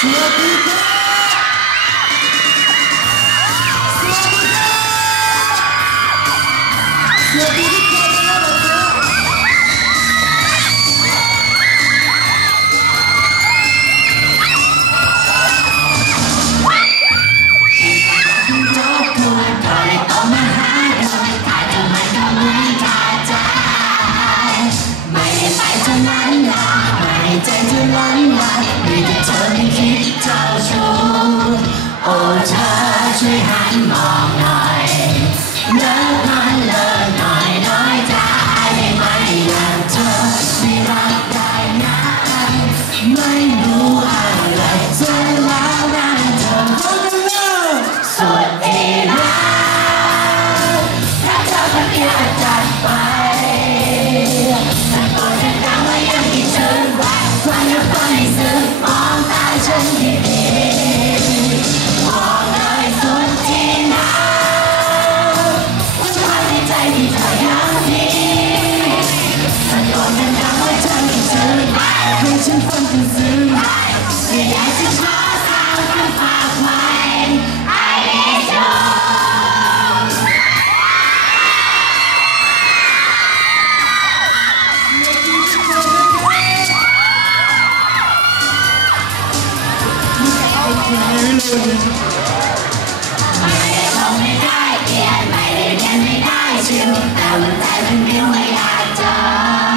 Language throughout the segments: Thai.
Slow people! Slow! ไม่ได้ทำไม่ได้เปลี่ยนไม่ได้เรียนไม่ได้ชื่อแต่มันใจมันเพียงไม่ได้กเจอ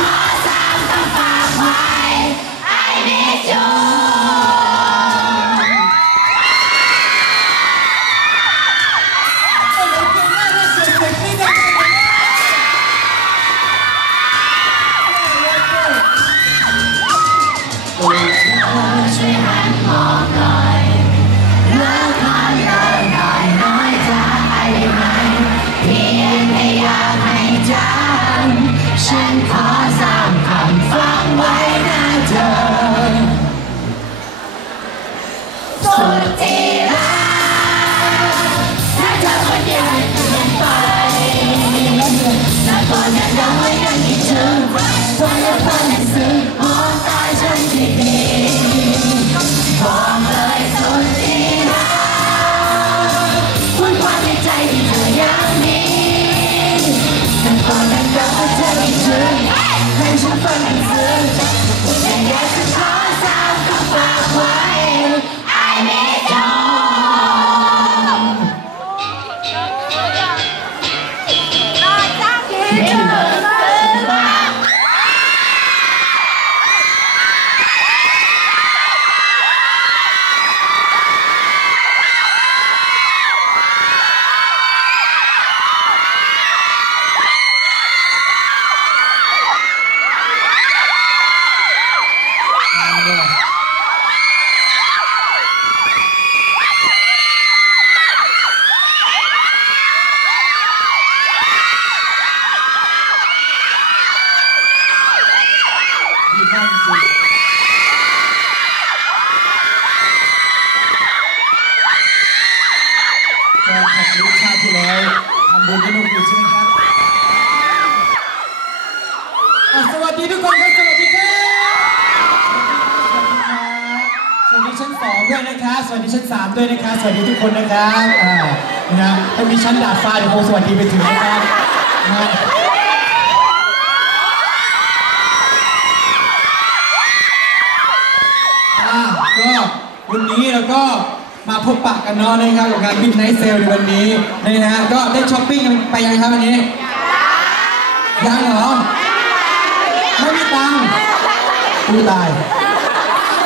Cause I'm so far away I miss you 子，想要是长。 ด้วยนะคะสวัสดีชั้นสามด้วยนะคะสวัสดีทุกคนนะคะอ่านะถ้ามีชั้นดาดฟ้าเดี๋ยวคงสวัสดีไปถึงนะครับวันนี้เราก็มาพบปะกันเนาะนะครับกับงานบิทไนท์เ Sale ในวันนี้นะฮะก็ได้ช้อปปิ้งไปยังครับวันนี้ ยังเหรอ ไม่มีตังค์กูตาย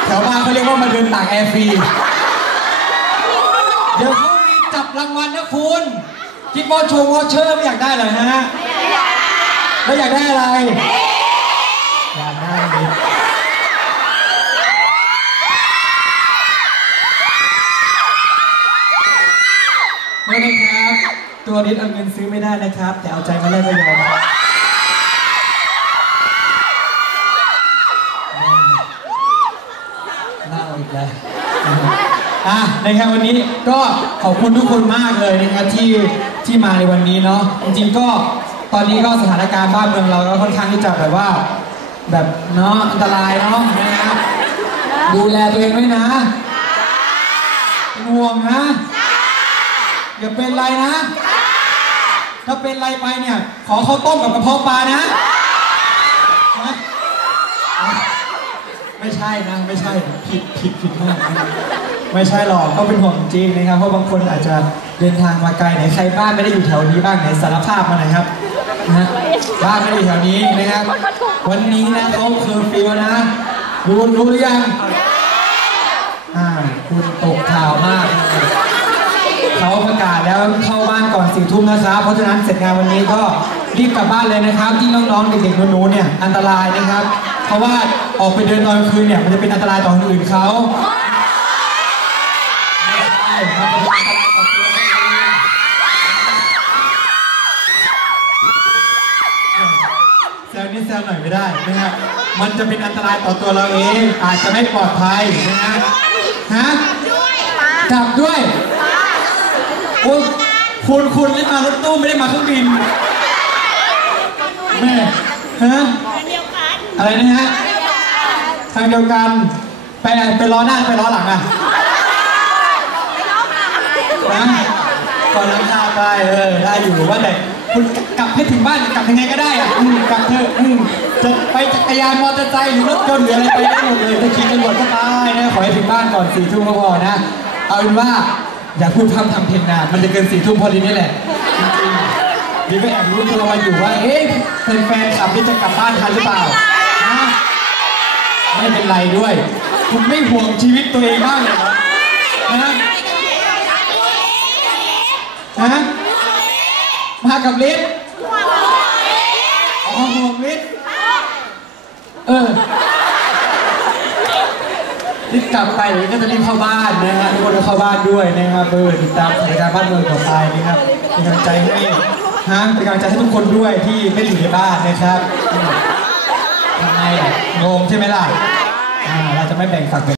แถวบ้านเขาเรียกว่ามาเดินตากแอร์ฟรี เดี๋ยวเขามีจับรางวัลนะคุณ คิดว่าโชว์วอเชอร์ไม่อยากได้เหรอฮะแล้วอยากได้อะไร อยากได้ดิไม่ได้ครับ ตัวนี้เอาเงินซื้อไม่ได้นะครับ แต่เอาใจมาแลกก็ยอมครับ เล่าอีกแล้วอะนะครับวันนี้ก็ขอบคุณทุกคนมากเลยนะครับที่ที่มาในวันนี้เนาะจริงๆก็ตอนนี้ก็สถานการณ์บ้านเมืองเราก็ค่อนข้างที่จะแบบว่า แบบเนาะอันตรายเนาะนะครับดูแลตัวเองด้วยนะเป็นห่วงนะอย่าเป็นไรนะ ถ้าเป็นไรไปเนี่ย ขอข้าวต้มกับกระเพาะปลานะนะ ไม่ใช่นะไม่ใช่ผิดผิดผิดมากนะไม่ใช่หรอกก็เป็นห่วงจริงนะครับเพราะบางคนอาจจะเดินทางมาไกลไหนใครบ้านไม่ได้อยู่แถวนี้บ้างไหนสารภาพมาหน่อยครับนะฮะบ้านไม่ได้อยู่แถวนี้นะครับ วันนี้นะเขาเคอร์ฟิวนะรู้รู้หรือยังอ่าคุณตกข่าวมากเขาประกาศแล้วเข้าบ้านก่อนสี่ทุ่มนะครับ เพราะฉะนั้นเสร็จงานวันนี้ก็รีบกลับบ้านเลยนะครับ ที่น้องๆเด็กๆหนูๆเนี่ยอันตรายนะครับ เพราะว่า ออกไปเดินตอนกลางคืนเนี่ยมันจะเป็นอันตรายต่อคนอื่นเขาไม่ใช่มันจะเป็นอันตรายต่อตัวเราเองแซวนิดแซวหน่อยไม่ได้นะครับมันจะเป็นอันตรายต่อตัวเราเอง อาจจะไม่ปลอดภัยนะฮะฮะจับด้วยโอ้ยคุณคุณเล่นมารถตู้ไม่ได้มาเครื่องบินแม่ฮะอะไรนะฮะ ทางเดียวกันไปไปล้อหน้าไปล้อหลังอะนะก่อนหลังคาไปเออได้อยู่ว่าแต่คุณกลับให้ถึงบ้านกลับยังไงก็ได้อะอืมกลับเถอะอืมจะไปจักรยานมอเตอร์ไซค์หรือรถยนต์หรืออะไรไปได้หมดเลยจะขี่ตำรวจก็ไปนะขอให้ถึงบ้านก่อนสี่ทุ่มก็พอนะเอาเป็นว่าอย่าพูดพร่ำทำเพลงนานมันจะเกินสี่ทุ่มพอดีนี่แหละจริงๆดีก็แอบรู้ตัวมาอยู่ว่าเอ๊ะแฟนๆขับนี่จะกลับบ้านทันหรือเปล่านะ ไม่เป็นไรด้วย คุณไม่ห่วงชีวิตตัวเองบ้างเหรอนะฮะมากับลิศอ๋อห่วงลิศเออรีบกลับไปก็จะรีบเข้าบ้านนะฮะทุกคนก็เข้าบ้านด้วยนะครับเออติดตามสถานการณ์บ้านเมืองต่อไปนะครับเป็นกำลังใจให้ฮะเป็นกำลังใจให้ทุกคนด้วยที่ไม่อยู่ในบ้านนะครับ งงใช่ไหมล่ะ เราจะไม่แบ่งฝักแบ่ง